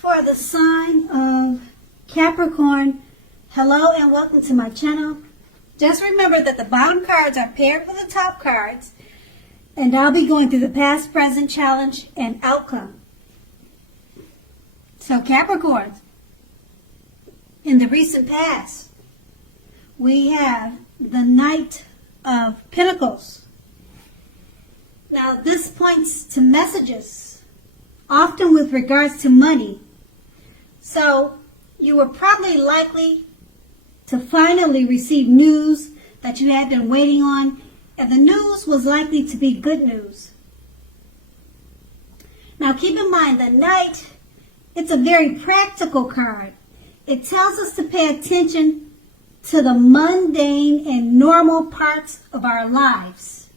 For the sign of Capricorn, hello and welcome to my channel. Just remember that the bottom cards are paired with the top cards, and I'll be going through the past, present, challenge, and outcome. So Capricorn, in the recent past, we have the Knight of Pentacles. Now this points to messages, often with regards to money. So you were probably likely to finally receive news that you had been waiting on, and the news was likely to be good news. Now keep in mind, the Knight, it's a very practical card. It tells us to pay attention to the mundane and normal parts of our lives.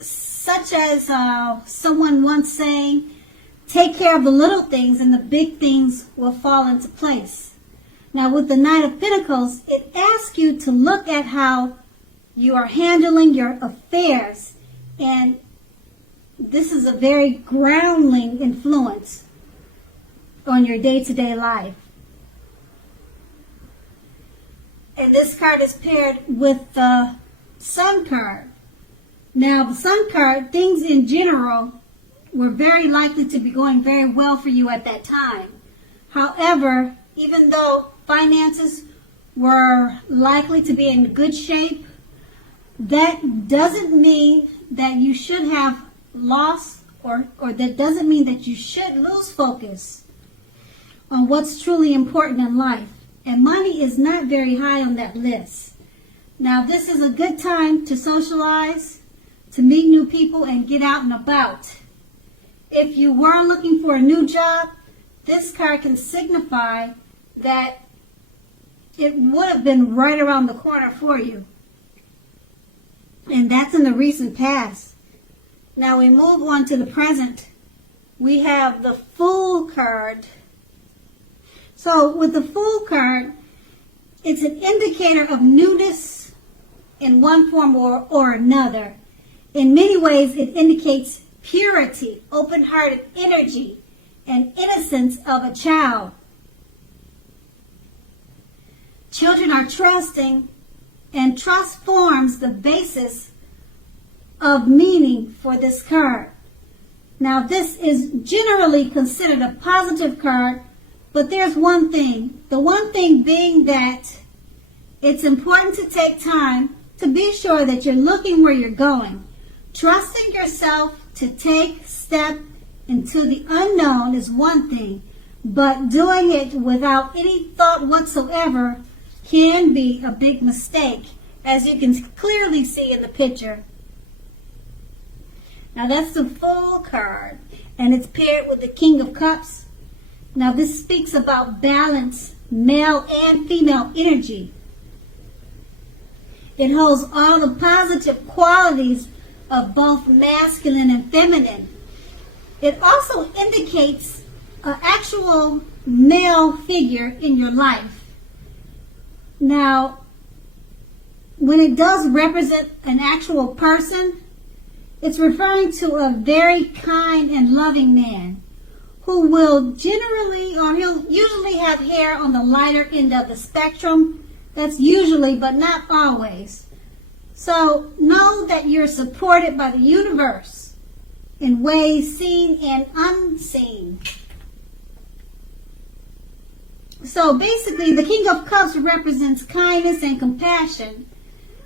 Such as someone once saying, take care of the little things and the big things will fall into place. Now with the Knight of Pentacles, it asks you to look at how you are handling your affairs. And this is a very grounding influence on your day-to-day life. And this card is paired with the Sun card. Now the Sun card, things in general were very likely to be going very well for you at that time. However, even though finances were likely to be in good shape, that doesn't mean that you should have lost, or that doesn't mean that you should lose focus on what's truly important in life. And money is not very high on that list. Now this is a good time to socialize, to meet new people, and get out and about. If you were looking for a new job, this card can signify that it would have been right around the corner for you. And that's in the recent past. Now we move on to the present. We have the Fool card. So with the Fool card, it's an indicator of newness in one form or another. In many ways, it indicates purity, open-hearted energy, and innocence of a child. Children are trusting, and trust forms the basis of meaning for this card. Now, this is generally considered a positive card, but there's one thing. The one thing being that it's important to take time to be sure that you're looking where you're going. Trusting yourself to take step into the unknown is one thing, but doing it without any thought whatsoever can be a big mistake, as you can clearly see in the picture. Now that's the Fool card, and it's paired with the King of Cups. Now this speaks about balance, male and female energy. It holds all the positive qualities of both masculine and feminine. It also indicates an actual male figure in your life. Now, when it does represent an actual person, it's referring to a very kind and loving man who will generally, or he'll usually have hair on the lighter end of the spectrum. That's usually, but not always. So know that you're supported by the universe in ways seen and unseen. So basically, the King of Cups represents kindness and compassion.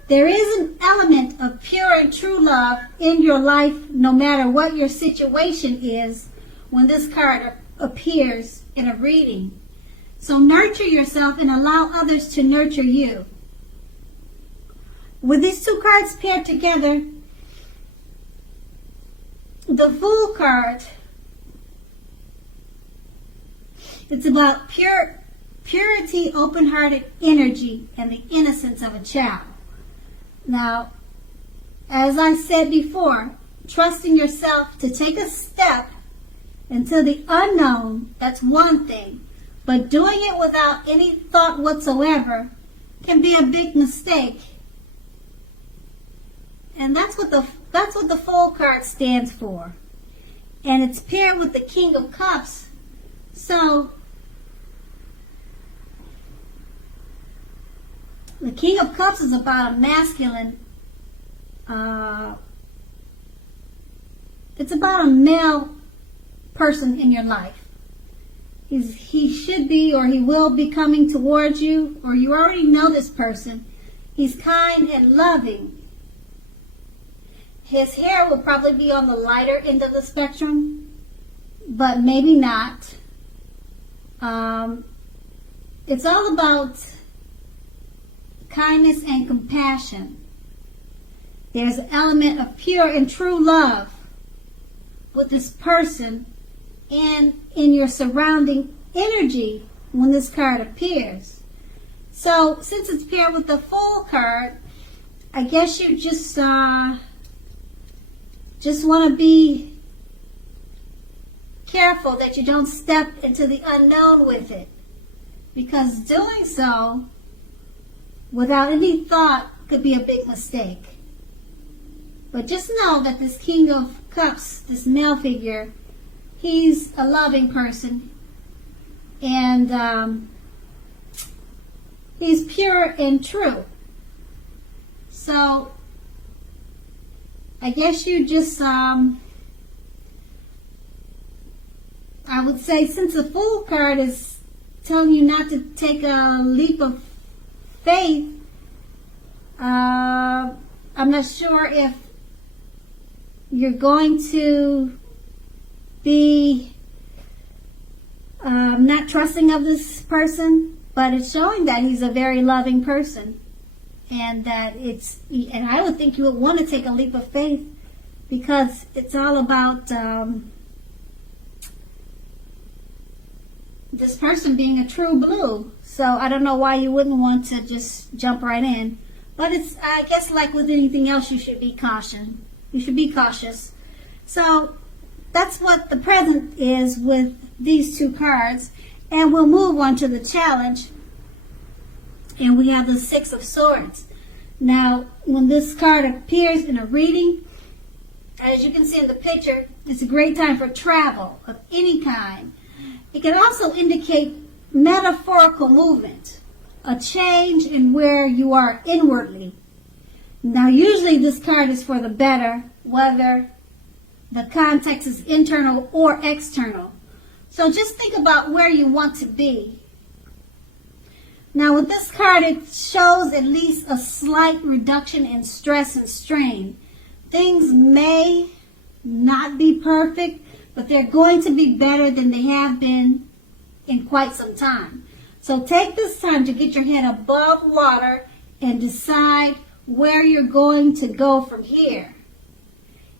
There is an element of pure and true love in your life, no matter what your situation is, when this card appears in a reading. So nurture yourself and allow others to nurture you. With these two cards paired together, the Fool card, it's about purity, open-hearted energy, and the innocence of a child. Now, as I said before, trusting yourself to take a step into the unknown, that's one thing. But doing it without any thought whatsoever can be a big mistake. And that's what the Fool card stands for. And it's paired with the King of Cups, So, the King of Cups is about a masculine, it's about a male person in your life. He should be, or he will be coming towards you, or you already know this person. He's kind and loving. His hair will probably be on the lighter end of the spectrum, but maybe not. It's all about kindness and compassion. There's an element of pure and true love with this person and in your surrounding energy when this card appears. So since it's paired with the Fool card, I guess you just want to be careful that you don't step into the unknown with it, because doing so without any thought could be a big mistake. But just know that this King of Cups, this male figure, he's a loving person, and he's pure and true. So I guess you just, I would say, since the Fool card is telling you not to take a leap of faith, I'm not sure if you're going to be not trusting of this person, but it's showing that he's a very loving person, and that and I would think you would want to take a leap of faith, because it's all about this person being a true blue. So I don't know why you wouldn't want to just jump right in, but it's, I guess, like with anything else, you should be cautious. You should be cautious. So that's what the present is with these two cards. And we'll move on to the challenge. And we have the Six of Swords. Now, when this card appears in a reading, as you can see in the picture, it's a great time for travel of any kind. It can also indicate metaphorical movement, a change in where you are inwardly. Now, usually this card is for the better, whether the context is internal or external. So just think about where you want to be. Now, with this card, it shows at least a slight reduction in stress and strain. Things may not be perfect, but they're going to be better than they have been in quite some time. So take this time to get your head above water and decide where you're going to go from here.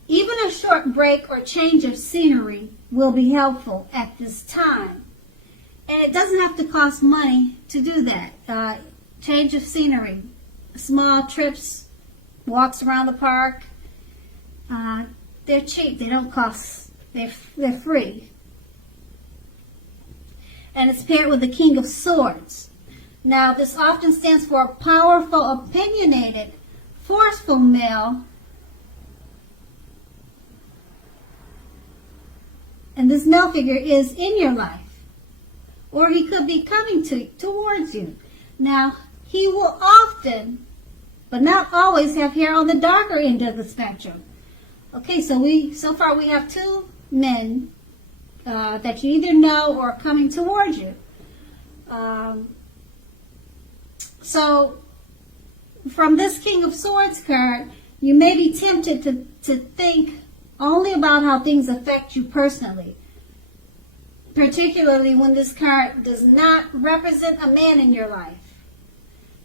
Even a short break or change of scenery will be helpful at this time. And it doesn't have to cost money to do that. Change of scenery, small trips, walks around the park, they're cheap, they don't cost, they're free. And it's paired with the King of Swords. Now, this often stands for a powerful, opinionated, forceful male. And this male figure is in your life. Or he could be coming towards you. Now, he will often, but not always, have hair on the darker end of the spectrum. Okay, so far we have two men that you either know or are coming towards you. So, from this King of Swords card, you may be tempted to think only about how things affect you personally, particularly when this card does not represent a man in your life.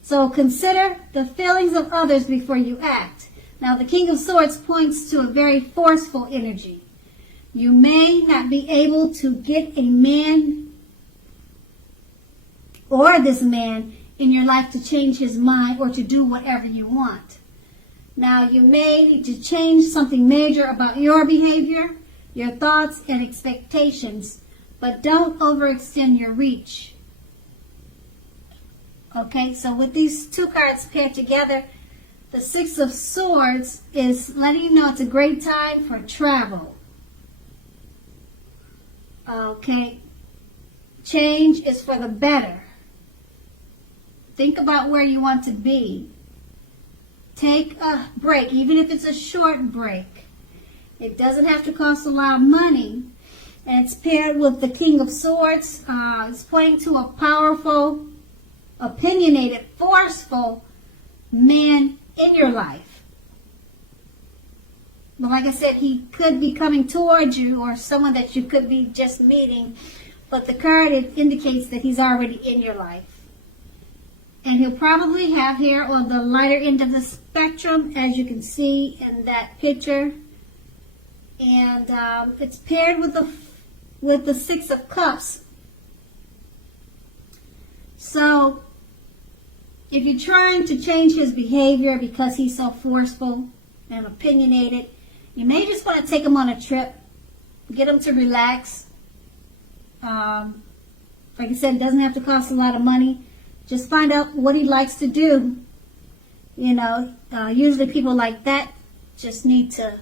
So consider the feelings of others before you act. Now, the King of Swords points to a very forceful energy. You may not be able to get a man or this man in your life to change his mind or to do whatever you want. Now, you may need to change something major about your behavior, your thoughts, and expectations, but don't overextend your reach. Okay, so with these two cards paired together, the Six of Swords is letting you know it's a great time for travel. Okay, Change is for the better. Think about where you want to be. Take a break, even if it's a short break. It doesn't have to cost a lot of money. And it's paired with the King of Swords. It's pointing to a powerful, opinionated, forceful man in your life. But like I said, he could be coming towards you, or someone that you could be just meeting. But the card, it indicates that he's already in your life. And he'll probably have hair on the lighter end of the spectrum, as you can see in that picture. And it's paired with the Six of Cups. So, if you're trying to change his behavior because he's so forceful and opinionated, you may just want to take him on a trip, get him to relax. Like I said, it doesn't have to cost a lot of money. Just find out what he likes to do. You know, usually people like that just need to,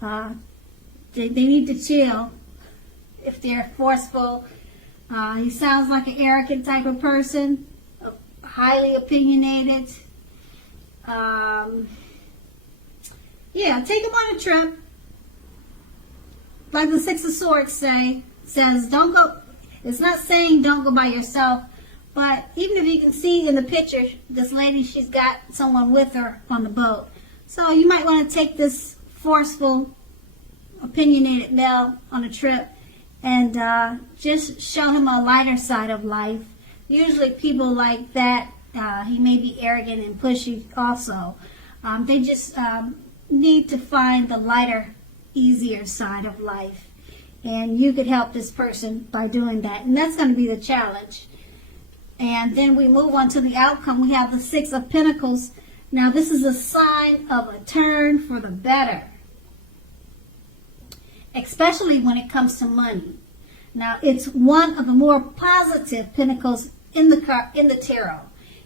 they need to chill if they're forceful. He sounds like an arrogant type of person, highly opinionated. Yeah, take him on a trip. Like the Six of Swords says, don't go, it's not saying don't go by yourself, but even if you can see in the picture, this lady, she's got someone with her on the boat. So you might want to take this forceful, opinionated male on a trip and just show him a lighter side of life. Usually people like that, he may be arrogant and pushy also. They just need to find the lighter, easier side of life. And you could help this person by doing that. And that's going to be the challenge. And then we move on to the outcome. We have the Six of Pentacles. Now this is a sign of a turn for the better, especially when it comes to money. Now it's one of the more positive pentacles in the tarot.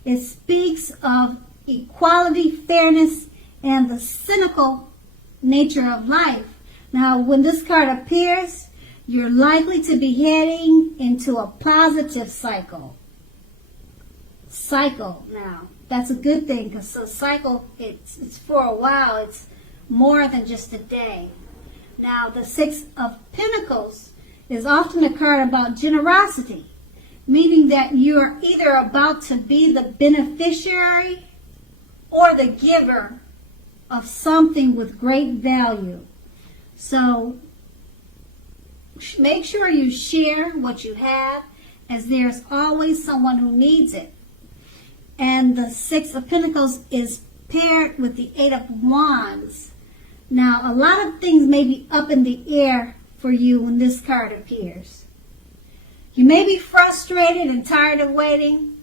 It speaks of equality, fairness, and the cynical nature of life. Now when this card appears, you're likely to be heading into a positive cycle. Now that's a good thing, because a cycle, it's for a while. It's more than just a day. Now the Six of Pentacles is often a card about generosity, meaning that you're either about to be the beneficiary or the giver of something with great value. So make sure you share what you have, as there's always someone who needs it. And the Six of Pentacles is paired with the Eight of Wands. Now, a lot of things may be up in the air for you when this card appears. You may be frustrated and tired of waiting.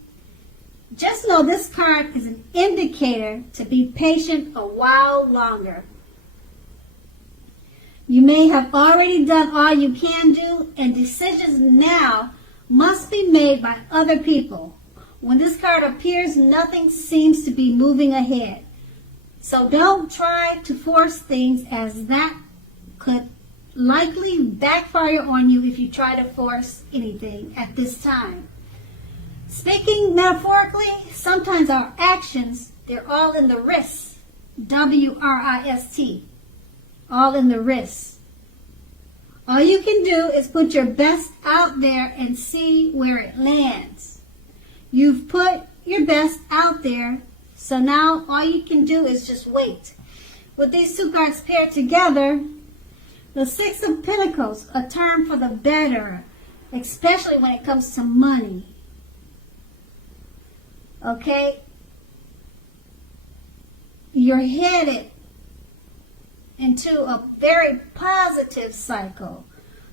Just know this card is an indicator to be patient a while longer. You may have already done all you can do, and decisions now must be made by other people. When this card appears, nothing seems to be moving ahead. So don't try to force things, as that could likely backfire on you if you try to force anything at this time. Speaking metaphorically, sometimes our actions, they're all in the wrist. W-R-I-S-T. All in the wrist. All you can do is put your best out there and see where it lands. You've put your best out there, so now all you can do is just wait. With these two cards paired together, the Six of Pentacles, a turn for the better, especially when it comes to money. Okay? You're headed into a very positive cycle.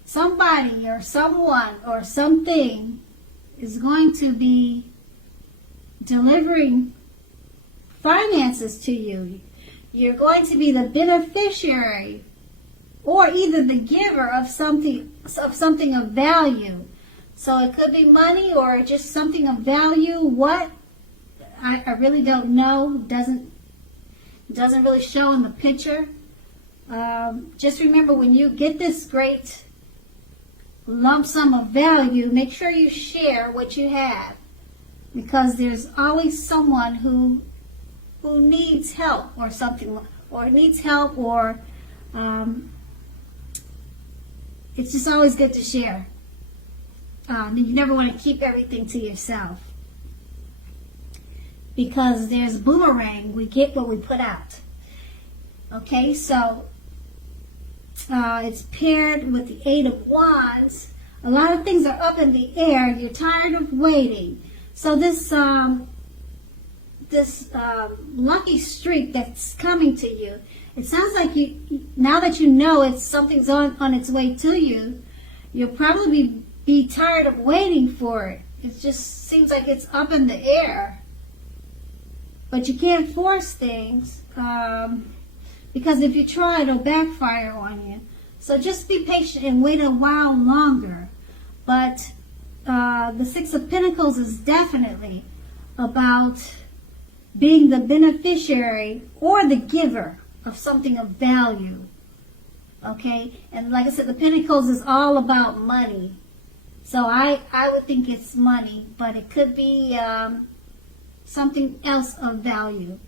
Somebody or someone or something is going to be delivering finances to you. You're going to be the beneficiary or either the giver of something of value. So it could be money or just something of value. What? I really don't know. Doesn't really show in the picture. Just remember, when you get this great lump sum of value, make sure you share what you have, because there's always someone who needs help or something, or needs help, or it's just always good to share. You never want to keep everything to yourself, because there's boomerang. We get what we put out. Okay, so it's paired with the Eight of Wands. A lot of things are up in the air. You're tired of waiting. So this lucky streak that's coming to you, it sounds like you, now that you know something's on its way to you, you'll probably be tired of waiting for it. It just seems like it's up in the air. But you can't force things, because if you try, it'll backfire on you. So just be patient and wait a while longer. But the Six of Pentacles is definitely about being the beneficiary or the giver of something of value. Okay? And like I said, the Pentacles is all about money. So I would think it's money, but it could be something else of value.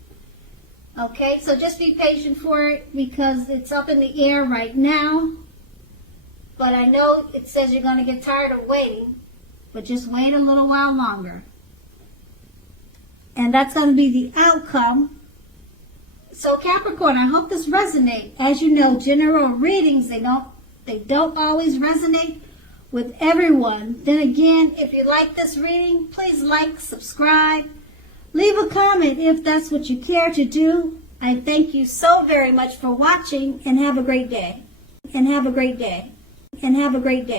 Okay, so just be patient for it, because it's up in the air right now. But I know it says you're going to get tired of waiting, but just wait a little while longer. And that's going to be the outcome. So Capricorn, I hope this resonates. As you know, general readings, they don't always resonate with everyone. Then again, if you like this reading, please like, subscribe. Leave a comment if that's what you care to do. I thank you so very much for watching, and have a great day. And have a great day. And have a great day.